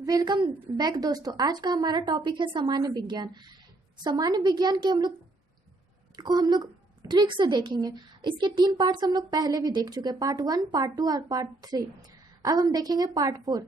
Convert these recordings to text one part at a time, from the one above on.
Welcome back दोस्तों। आज का हमारा टॉपिक है सामान्य विज्ञान। सामान्य विज्ञान के हम लोग ट्रिक से देखेंगे। इसके 3 पार्ट्स हम लोग पहले भी देख चुके हैं, पार्ट 1, पार्ट 2 और पार्ट 3। अब हम देखेंगे पार्ट 4।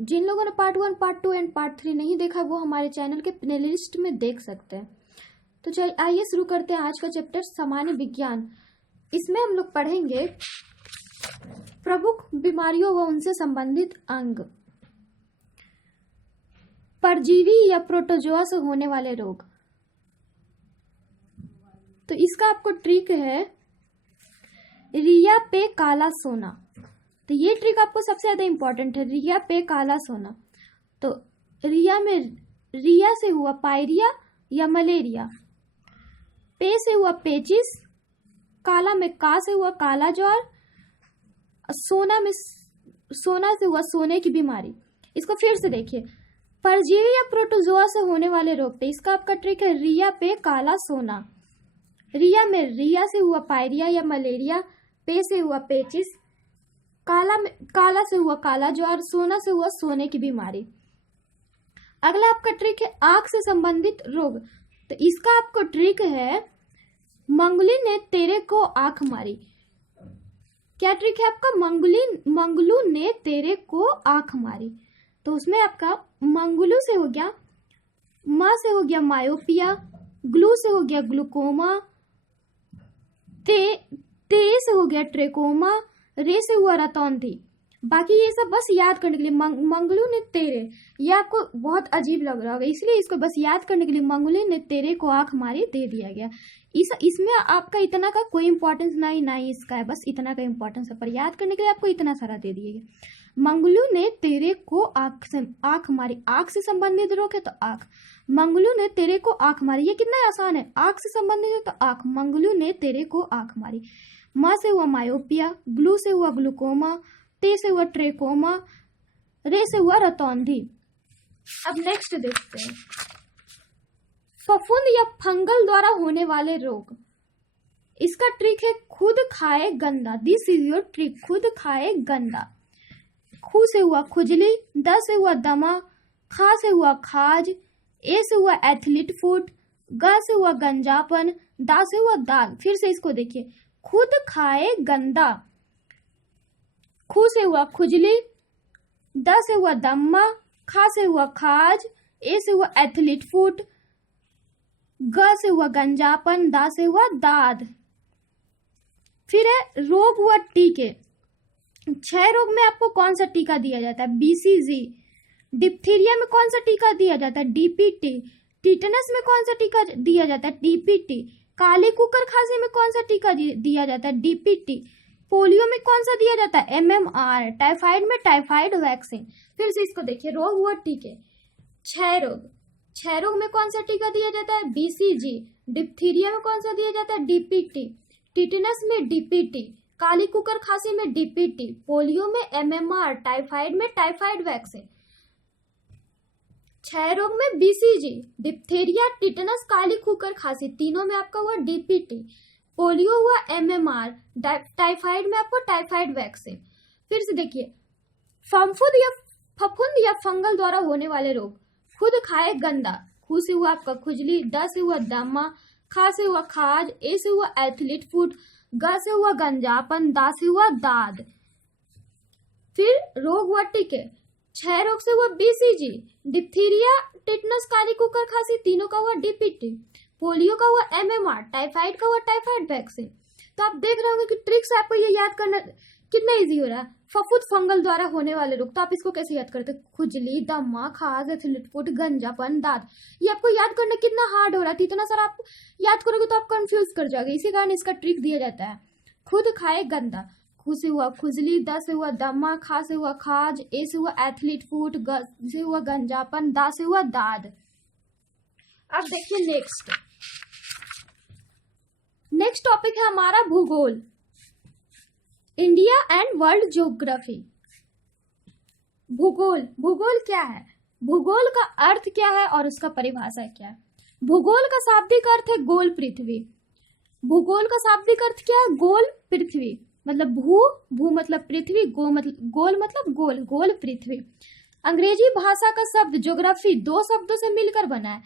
जिन लोगों ने पार्ट 1, पार्ट 2 एंड पार्ट 3 नहीं देखा वो हमारे चैनल के प्लेलिस्ट में देख सकते हैं। तो चलिए आइए शुरू करते हैं आज का चैप्टर सामान्य विज्ञान। इसमें हम लोग पढ़ेंगे प्रमुख बीमारियों व उनसे संबंधित अंग, परजीवी या प्रोटोजोआ से होने वाले रोग। तो इसका आपको ट्रिक है रिया पे काला सोना। तो ये ट्रिक आपको सबसे ज्यादा इंपॉर्टेंट है, रिया पे काला सोना। तो रिया से हुआ पायरिया या मलेरिया, पे से हुआ पेचिस, काला में का से हुआ काला ज्वर, सोना से हुआ सोने की बीमारी। इसको फिर से देखिए, परजीवी या प्रोटोजोआ से होने वाले रोग। तो इसका आपका ट्रिक है रिया पे काला सोना। रिया में रिया से हुआ पायरिया या मलेरिया, पे से हुआ पेचिस, काला से हुआ काला ज्वर, सोना से हुआ सोने की बीमारी। अगला आपका ट्रिक है आंख से संबंधित रोग। तो इसका आपको ट्रिक है मंगली ने तेरे को आंख मारी। क्या ट्रिक है आपका? मंगलू ने तेरे को आंख मारी। तो उसमें आपका मंगलू से हो गया, मा से हो गया मायोपिया, ग्लू से हो गया ग्लूकोमा, ते से हो गया ट्रेकोमा, रे से हुआ रतौंधी। बाकी ये सब बस याद करने के लिए, मंगलू ने तेरे, ये आपको बहुत अजीब लग रहा होगा इसलिए इसको बस याद करने के लिए मंगलू ने तेरे को आंख मारी दे दिया गया। इसमें आपका इतना का कोई इंपॉर्टेंस नहीं इसका है, बस इतना का इंपॉर्टेंस है, पर याद करने के लिए आपको इतना सारा दे दिया गया। मंगलू ने तेरे को आंख मारी, आंख से संबंधित रोग है तो आंख। मंगलू ने तेरे को आंख मारी, ये कितना आसान है, आंख से संबंधित है तो आंख। मंगलू ने तेरे को आंख मारी। मा से हुआ मायोपिया, ग्लू से हुआ ग्लूकोमा, ते से हुआ ट्रेकोमा, रे से हुआ रतौंधी। अब नेक्स्ट देखते हैं फफूंद या फंगल द्वारा होने वाले रोग। इसका ट्रिक है खुद खाए गंदा। दिस इज योर ट्रिक, खुद खाए गंदा। खू से हुआ खुजली, द से हुआ दमा, खा से हुआ खाज, ए से हुआ एथलीट फुट, ग से हुआ गंजापन, दा से हुआ दाग। फिर से इसको देखिए, खुद खाए गंदा। खू से हुआ खुजली, द से हुआ दम्मा, खा से हुआ खाज, ए से हुआ एथलीट फुट, ग से हुआ गंजापन, दा से हुआ दाद। फिर है रोग हुआ टीके। 6 रोग में आपको कौन सा टीका दिया जाता है? बीसीजी। डिप्थीरिया में कौन सा टीका दिया जाता है? डीपीटी। टिटनस में कौन सा टीका दिया जाता है? डीपीटी। काली कुकर खांसी में कौन सा टीका दिया जाता है? डीपीटी। पोलियो में कौन सा दिया जाता है? एमएमआर। टाइफाइड में टाइफाइड वैक्सीन। फिर से इसको देखिए, रोग हुआ टीके 6 रोग। 6 रोग में कौन सा टीका दिया जाता है? बीसीजी। डिप्थीरिया में कौन सा दिया जाता है? डीपीटी। टिटनस में डीपीटी, काली कुकर खांसी में डीपीटी, पोलियो में एमएमआर, टाइफाइड में टाइफाइड वैक्सीन। 6 रोग में बीसीजी, डिप्थीरिया, टिटनस, काली कुकर खांसी, तीनों में आपका हुआ डीपीटी। पोलियो हुआ एमएमआर, टाइफाइड में आपको टाइफाइड वैक्सीन। फिर से देखिए, फफूंद या फंगल द्वारा होने वाले रोग। खुद खाए गंदा। खू से हुआ आपका खुजली, ड से हुआ दमा, खा से हुआ खाज, ए से हुआ एथलीट फुट, ग से हुआ गंजापन, दा से हुआ दाद। फिर रोग हुआ टीके। 6 रोग से हुआ बीसीजी, डिप्थीरिया, टिटनस, काली कुकर खांसी, तीनों का हुआ डीपीटी। पोलियो का हुआ एमएमआर, टाइफाइड का हुआ टाइफाइड वैक्सीन। तो आप देख रहे होंगे कि ट्रिक से आपको ये याद करना कितना इजी हो रहा है। फफूंद फंगल द्वारा होने वाले रोग, तो आप इसको कैसे याद करते? खुजली, दमा, खाज, एथलीट फुट, गंजापन, दाद। ये आपको याद करना कितना हार्ड हो रहा था, इतना सारा आप याद करोगे तो आप कंफ्यूज कर जाओगे। इसी कारण इसका ट्रिक दिया जाता है, खुद खाए गंदा। खू से हुआ खुजली, द से हुआ दमा, खा से हुआ खाज, ए से हुआ एथलीट फुट, ग से हुआ गंजापन, दा से हुआ दाद। अब देखिए नेक्स्ट टॉपिक है हमारा भूगोल, इंडिया एंड वर्ल्ड ज्योग्राफी। भूगोल क्या है? भूगोल का अर्थ क्या है और उसका परिभाषा क्या है? भूगोल का शाब्दिक अर्थ है गोल पृथ्वी। भूगोल का शाब्दिक अर्थ क्या है? गोल पृथ्वी। मतलब भू मतलब पृथ्वी, गोल मतलब गोल, गोल पृथ्वी। अंग्रेजी भाषा का शब्द ज्योग्राफी 2 शब्दों से मिलकर बना है।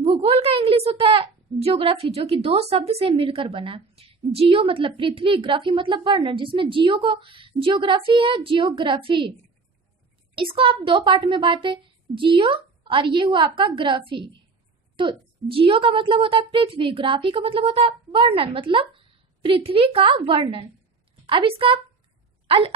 भूगोल का इंग्लिश होता है ज्योग्राफी, जो कि 2 शब्द से मिलकर बना है। जियो मतलब पृथ्वी, ग्राफी मतलब वर्णन, जिसमें जियो को जियोग्राफी है, जियोग्राफी। इसको आप 2 पार्ट में बांटे, जियो और ये हुआ आपका ग्राफी। तो जियो का मतलब होता है पृथ्वी, ग्राफी का मतलब होता है वर्णन, मतलब पृथ्वी का वर्णन। अब इसका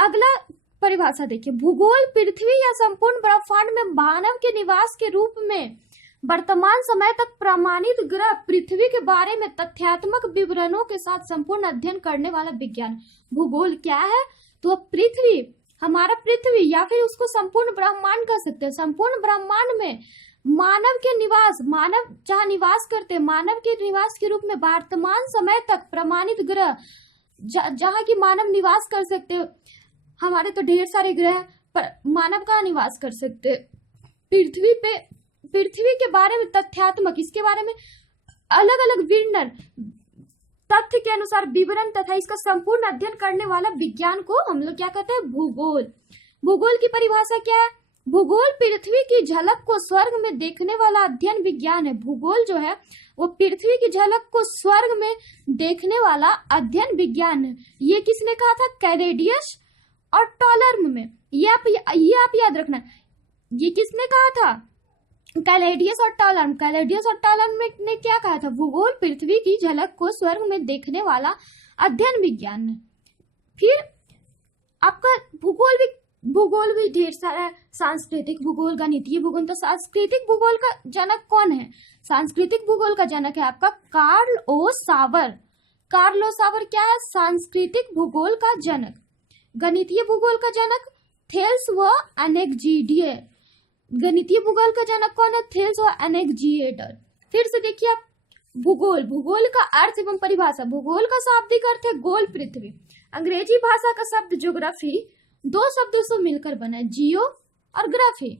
अगला परिभाषा देखिए, भूगोल पृथ्वी या संपूर्ण ब्रह्मांड में मानव के निवास के रूप में वर्तमान समय तक प्रमाणित ग्रह पृथ्वी के बारे में तथ्यात्मक विवरणों के साथ संपूर्ण अध्ययन करने वाला विज्ञान। भूगोल क्या है? तो पृथ्वी, हमारा पृथ्वी, या फिर उसको संपूर्ण ब्रह्मांड कह सकते हैं। संपूर्ण ब्रह्मांड में मानव के निवास, मानव जहाँ निवास करते हैं, मानव के निवास के रूप में वर्तमान समय तक प्रमाणित ग्रह, जहाँ की मानव निवास कर सकते हैं। हमारे तो ढेर सारे ग्रह पर मानव का निवास कर सकते हैं। पृथ्वी के बारे में तथ्यात्मक, इसके बारे में अलग अलग विवरण, तथ्य के अनुसार विवरण तथा इसका संपूर्ण अध्ययन करने वाला विज्ञान को हम लोग क्या कहते हैं? भूगोल। भूगोल की परिभाषा क्या है? भूगोल पृथ्वी की झलक को स्वर्ग में देखने वाला अध्ययन विज्ञान है। भूगोल जो है वो पृथ्वी की झलक को स्वर्ग में देखने वाला अध्ययन विज्ञान है। ये किसने कहा था? कैलेडियस और टॉलर्म में। ये आप याद रखना। ये किसने कहा था? कैलेडियस और टॉलर्म। कैलेडियस और टॉलर्म ने क्या कहा था? भूगोल पृथ्वी की झलक को स्वर्ग में देखने वाला अध्ययन विज्ञान है। फिर आपका भूगोल भी ढेर सारा, सांस्कृतिक भूगोल, गणितीय भूगोल। तो सांस्कृतिक भूगोल का जनक कौन है? सांस्कृतिक भूगोल का जनक है आपका कार्ल ओ सावर। कार्ल ओ सावर क्या है? सांस्कृतिक भूगोल का जनक। गणितीय भूगोल का जनक थेल्स व एनेक्जिडिए। गणितीय भूगोल का जनक कौन है? थेल्स व एनेक्जिएटर। फिर से देखिए आप, भूगोल का अर्थ एवं परिभाषा। भूगोल का शाब्दिक अर्थ है गोल पृथ्वी। अंग्रेजी भाषा का शब्द ज्योग्राफी 2 शब्दों से मिलकर बना है, जियो और ग्राफी।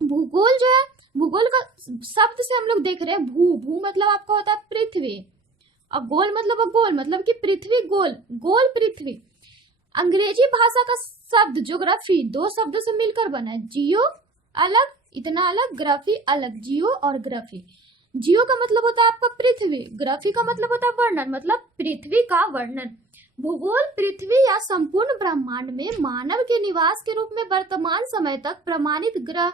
भूगोल जो है, भूगोल का शब्द से हम लोग देख रहे हैं भू मतलब आपका होता है पृथ्वी, और गोल मतलब कि पृथ्वी गोल, गोल पृथ्वी। अंग्रेजी भाषा का शब्द ज्योग्राफी 2 शब्दों से मिलकर बना है, जियो अलग, इतना अलग, ग्राफी अलग। जियो और ग्राफी। जियो का मतलब होता है आपका पृथ्वी, ग्राफी का मतलब होता है वर्णन, मतलब पृथ्वी का वर्णन। भूगोल पृथ्वी या संपूर्ण ब्रह्मांड में मानव के निवास के रूप में वर्तमान समय तक प्रमाणित ग्रह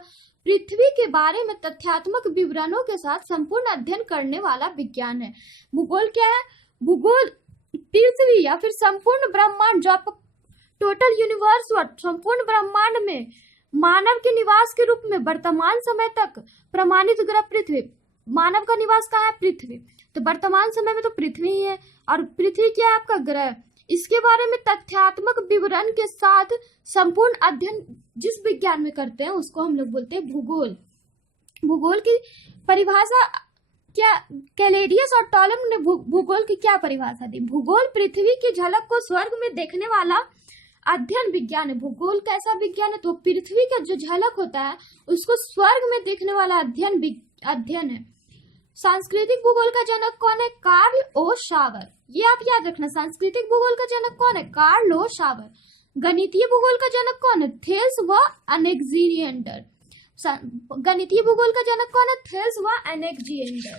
पृथ्वी के बारे में तथ्यात्मक विवरणों के साथ संपूर्ण अध्ययन करने वाला विज्ञान है। भूगोल क्या है? भूगोल पृथ्वी या फिर संपूर्ण ब्रह्मांड, जो आपका टोटल यूनिवर्स हुआ, संपूर्ण ब्रह्मांड में मानव के निवास के रूप में वर्तमान समय तक प्रमाणित ग्रह पृथ्वी। मानव का निवास कहाँ है? पृथ्वी। तो वर्तमान समय में तो पृथ्वी ही है, और पृथ्वी क्या है? आपका ग्रह। इसके बारे में तथ्यात्मक विवरण के साथ संपूर्ण अध्ययन जिस विज्ञान में करते हैं उसको हम लोग बोलते हैं भूगोल। भूगोल की परिभाषा क्या? कैलेडियस और टॉलम ने भूगोल की क्या परिभाषा दी? भूगोल पृथ्वी की झलक को स्वर्ग में देखने वाला अध्ययन विज्ञान है। भूगोल कैसा विज्ञान है? तो पृथ्वी का जो झलक होता है उसको स्वर्ग में देखने वाला अध्ययन है। सांस्कृतिक भूगोल का जनक कौन है? कार्ल ओ सावर। ये आप याद रखना, सांस्कृतिक भूगोल का जनक कौन है? कार्ल ओ सावर। गणितीय भूगोल का जनक कौन है? थेल्स व एनेक्जिएटर। गणितीय भूगोल का जनक कौन है? थेल्स व एनेक्जिएटर।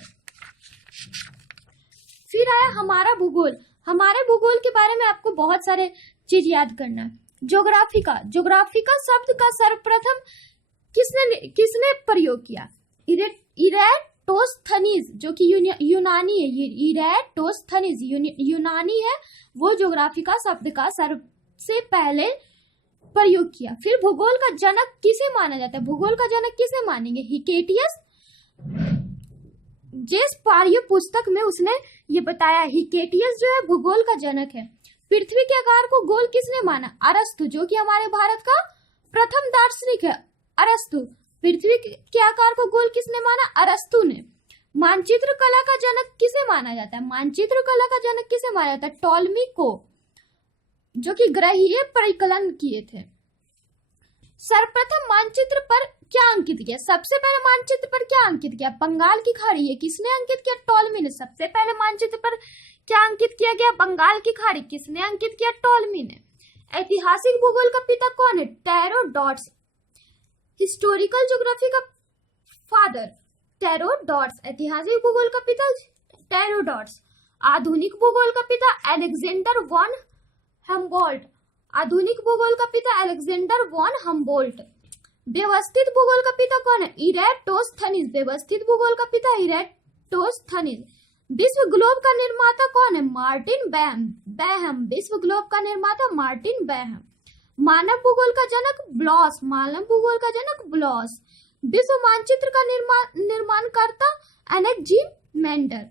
फिर आया हमारा भूगोल। हमारे भूगोल के बारे में आपको बहुत सारे चीज याद करना है। ज्योग्राफी का शब्द का सर्वप्रथम किसने प्रयोग किया? इरेटोस्थनीज, जो कि यूनानी है। इरेटोस्थनीज यूनानी है, वो ज्योग्राफी का शब्द का सबसे पहले प्रयोग किया। फिर भूगोल का जनक किसे माना जाता है? भूगोल का जनक किसे मानेंगे? हिकेटियस। जेस पारियो पुस्तक में उसने ये बताया, हिकेटियस जो है भूगोल का जनक है। पृथ्वी के आकार को गोल किसने माना? अरस्तु, जो कि हमारे भारत का प्रथम दार्शनिक है। अरस्तु। पृथ्वी के आकार को गोल किसने माना? अरस्तु ने। मानचित्र कला का जनक किसे माना जाता है? मानचित्र कला का जनक किसे माना जाता है? टॉलमी को, जो कि ग्रहीय परिकलन किए थे। सर्वप्रथम मानचित्र पर क्या अंकित किया? सबसे पहले मानचित्र पर क्या अंकित किया? बंगाल की खाड़ी। ये किसने अंकित किया? टॉलमी ने। सबसे पहले मानचित्र पर क्या अंकित किया गया? बंगाल की खाड़ी। किसने अंकित किया? टॉलमी ने। ऐतिहासिक भूगोल का पिता कौन है? टेरोडोटस। हिस्टोरिकल ज्योग्राफी का फादर टेरोडोटस। ऐतिहासिक भूगोल का पिता टेरोडोटस। आधुनिक भूगोल का पिता अलेक्जेंडर वॉन हम्बोल्ट। आधुनिक भूगोल का पिता अलेक्जेंडर वॉन हम्बोल्ट। व्यवस्थित भूगोल का पिता कौन है? इरेटोस्थनीज। व्यवस्थित भूगोल का पिता इरेटोस्थनीज। विश्व ग्लोब का निर्माता कौन है? मार्टिन बैहम। विश्व ग्लोब का निर्माता मार्टिन बैहम। मानव भूगोल का जनक ब्लॉस। मानव भूगोल का जनक ब्लॉस। विश्व मानचित्र का निर्माणकर्ता एनेक्सिमेंडर।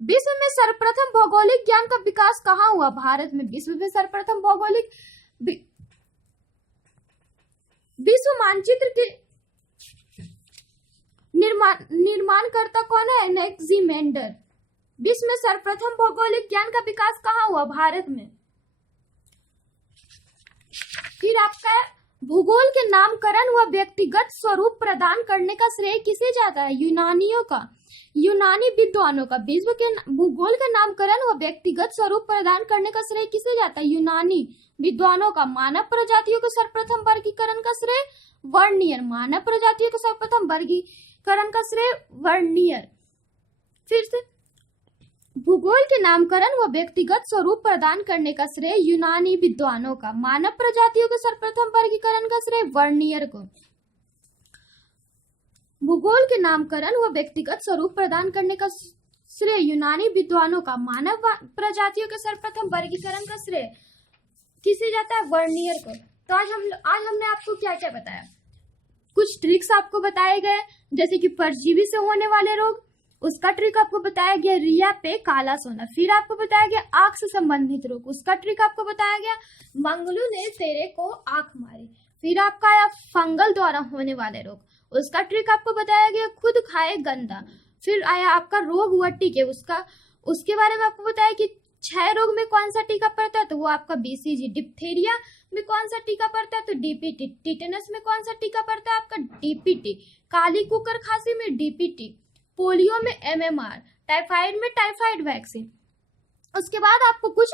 विश्व में सर्वप्रथम भौगोलिक ज्ञान का विकास कहाँ हुआ? भारत में। विश्व में सर्वप्रथम भौगोलिक विश्व मानचित्र के निर्माणकर्ता कौन है? एनेक्सिमेंडर। विश्व में सर्वप्रथम भौगोलिक ज्ञान का विकास कहाँ हुआ? भारत में। फिर आपका भूगोल के नामकरण व व्यक्तिगत स्वरूप प्रदान करने का श्रेय किसे जाता है? यूनानियों का, यूनानी विद्वानों का। विश्व के भूगोल के नामकरण व व्यक्तिगत स्वरूप प्रदान करने का श्रेय किसे जाता है? यूनानी विद्वानों का। मानव प्रजातियों के सर्वप्रथम वर्गीकरण का श्रेय वर्नियर। मानव प्रजातियों के सर्वप्रथम वर्गीकरण का श्रेय वर्नियर। फिर से भूगोल के नामकरण व व्यक्तिगत स्वरूप प्रदान करने का श्रेय यूनानी विद्वानों का। मानव प्रजातियों के सर्वप्रथम वर्गीकरण का श्रेय वर्नियर को। भूगोल के नामकरण व व्यक्तिगत स्वरूप प्रदान करने का श्रेय यूनानी विद्वानों का। मानव प्रजातियों के सर्वप्रथम वर्गीकरण का श्रेय किसे जाता है? वर्नियर को। तो आज हमने आपको क्या क्या बताया? कुछ ट्रिक्स आपको बताए गए, जैसे कि परजीवी से होने वाले रोग, उसका ट्रिक आपको बताया गया। रिया पे काला सोना। फिर आपको बताया गया आंख से संबंधित रोग, उसका ट्रिक आपको बताया गया। मंगलू ने तेरे को आंख मारी। फिर आपका आया फंगल द्वारा होने वाले रोग, उसका ट्रिक आपको बताया गया खुद खाए गंदा। फिर आया आपका रोग हुआ टीके, उसके बारे में आपको बताया कि क्षय रोग में कौन सा टीका पड़ता है? तो वो आपका बीसीजी। डिप्थीरिया में कौन सा टीका पड़ता है? तो डीपीटी। टिटेनस में कौन सा टीका पड़ता है? आपका डीपीटी। काली कुकर खांसी में डीपीटी। पोलियो में एमएमआर। टाइफाइड में टाइफाइड वैक्सीन। उसके बाद आपको कुछ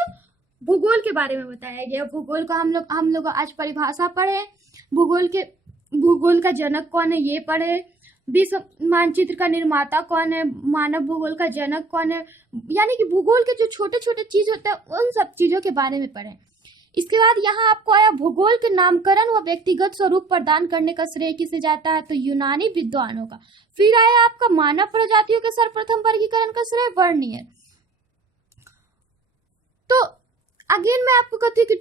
भूगोल के बारे में बताया गया। भूगोल का हम लोग आज परिभाषा पढ़े। भूगोल का जनक कौन है ये पढ़े। विश्व मानचित्र का निर्माता कौन है? मानव भूगोल का जनक कौन है? यानी कि भूगोल के जो छोटे छोटे चीज होते हैं उन सब चीजों के बारे में पढ़े। इसके बाद यहाँ आपको आया भूगोल के नामकरण व व्यक्तिगत स्वरूप प्रदान करने का श्रेय किसे जाता है? तो यूनानी विद्वानों का। फिर आया आपका मानव प्रजातियों के सर्वप्रथम वर्गीकरण का श्रेय वर्नियर। तो अगेन मैं आपको कहती हूँ कि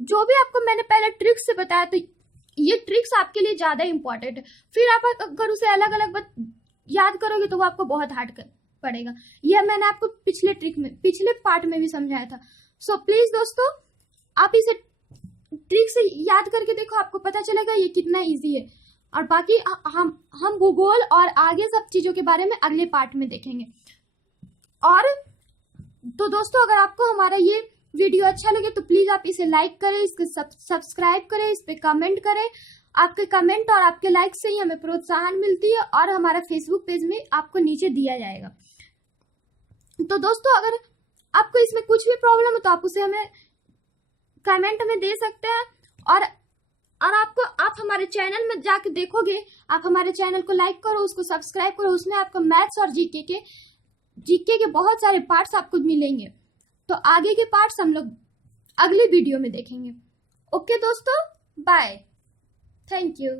जो भी आपको मैंने पहले ट्रिक्स से बताया, तो ये ट्रिक्स आपके लिए ज्यादा इंपॉर्टेंट है। फिर आप अगर उसे अलग अलग याद करोगे तो वो आपको बहुत हार्ड पड़ेगा। यह मैंने आपको पिछले पार्ट में भी समझाया था। सो प्लीज दोस्तों, आप इसे ट्रिक से याद करके देखो, आपको पता चलेगा ये कितना इजी है। और बाकी हम भूगोल और आगे सब चीजों के बारे में अगले पार्ट में देखेंगे। और तो दोस्तों, अगर आपको हमारा ये वीडियो अच्छा लगे तो प्लीज आप इसे लाइक करें, इसके सब्सक्राइब करें, इस पे कमेंट करें। आपके कमेंट और आपके लाइक से ही हमें प्रोत्साहन मिलती है और हमारा फेसबुक पेज में आपको नीचे दिया जाएगा। तो दोस्तों, अगर आपको इसमें कुछ भी प्रॉब्लम हो तो आप उसे हमें कमेंट में दे सकते हैं। और आप हमारे चैनल में जाके देखोगे, आप हमारे चैनल को लाइक करो, उसको सब्सक्राइब करो। उसमें आपको मैथ्स और जीके के बहुत सारे पार्ट्स आपको मिलेंगे। तो आगे के पार्ट्स हम लोग अगले वीडियो में देखेंगे। ओके दोस्तों, बाय, थैंक यू।